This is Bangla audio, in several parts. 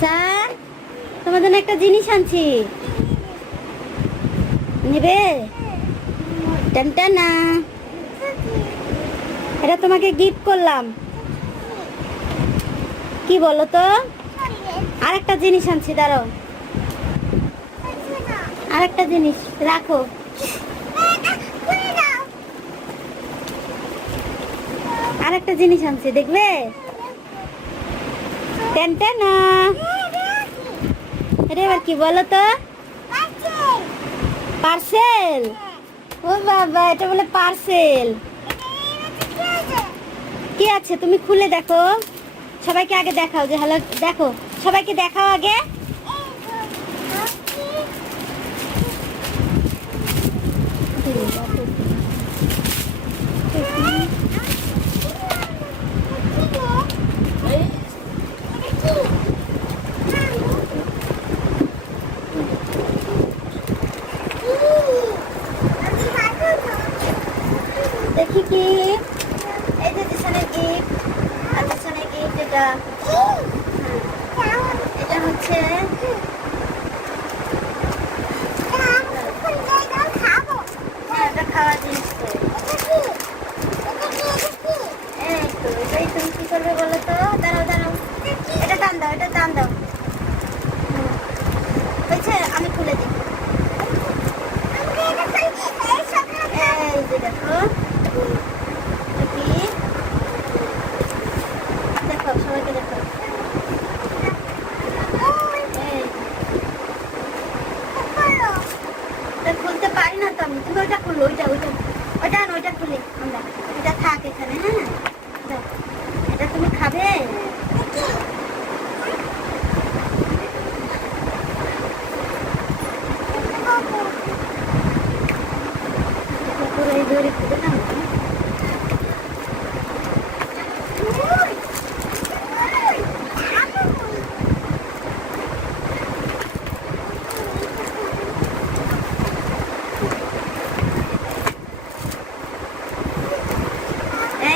স্যার। তোমার জন্য একটা জিনিস আনছি। নেবে? টানটানা এটা তোমাকে গিফট করলাম। কি বলো তো? আরেকটা জিনিস আনছি, দাঁড়াও। আরেকটা জিনিস, রাখো। আরেকটা জিনিস আনছি, দেখবে? এবার কি বলো তো? পার্সেল ও বাবা, এটা বলে পার্সেল কি আছে? তুমি খুলে দেখো। সবাইকে আগে দেখাও যে, হ্যালো, দেখো। সবাইকে দেখাও আগে দেখি কি এই যে দিশানের গিফট আর দিশানের গিফট এটা। হ্যাঁ, এটা হচ্ছে খাওয়া জিনিস তো এটাই তুমি কি করবে বলো তো দাঁড়াও দাঁড়াও এটা টান দাও এটা টান দাও হুম। হয়েছে আমি খুলে দিই এই যে দেখো এটা কি দেখো সবাইকে দেখো এই, এটা খুলতে পারি না তো আমি তুমি ওইটা খুলো ওইটা ওইটা ওইটা ওইটা খুলি আমরা। এটা থাক এখানে হ্যাঁ এটা তুমি খাবে? ধরে খুলে দাও এই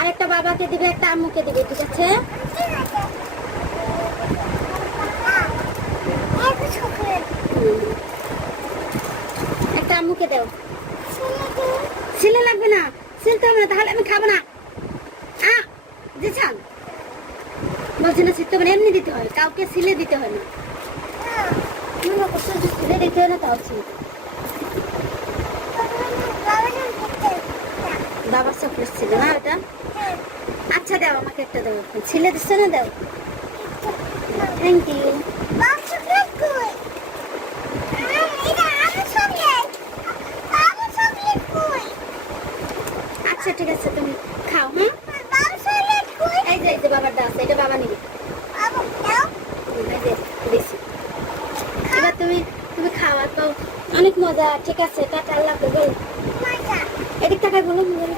আরেকটা বাবাকে দিবে, একটা আম্মুকে দিবে, ঠিক আছে? একটা আম্মুকে দাও। ছিলে লাগবে না। সিলতে হবে না, তাহলে আমি খাব না। আ দিছান বলছি না সিলতে হবে না, এমনি দিতে হয় কাউকে সিলে দিতে হয় না। সিলে দিতে হয় তাও বাবার চকলেট ছিল না ওটা আচ্ছা দাও আমাকে একটা দাও ছিলে দিচ্ছে না দাও? থ্যাংক ইউ আচ্ছা ঠিক আছে তুমি খাও হ্যাঁ এই যে এই যে বাবার দাও এটা বাবা নিবে। এবার তুমি তুমি খাওয়া তো অনেক মজা ঠিক আছে টাটা আল্লাহ বলো এদিক টাকায় বলো বলো।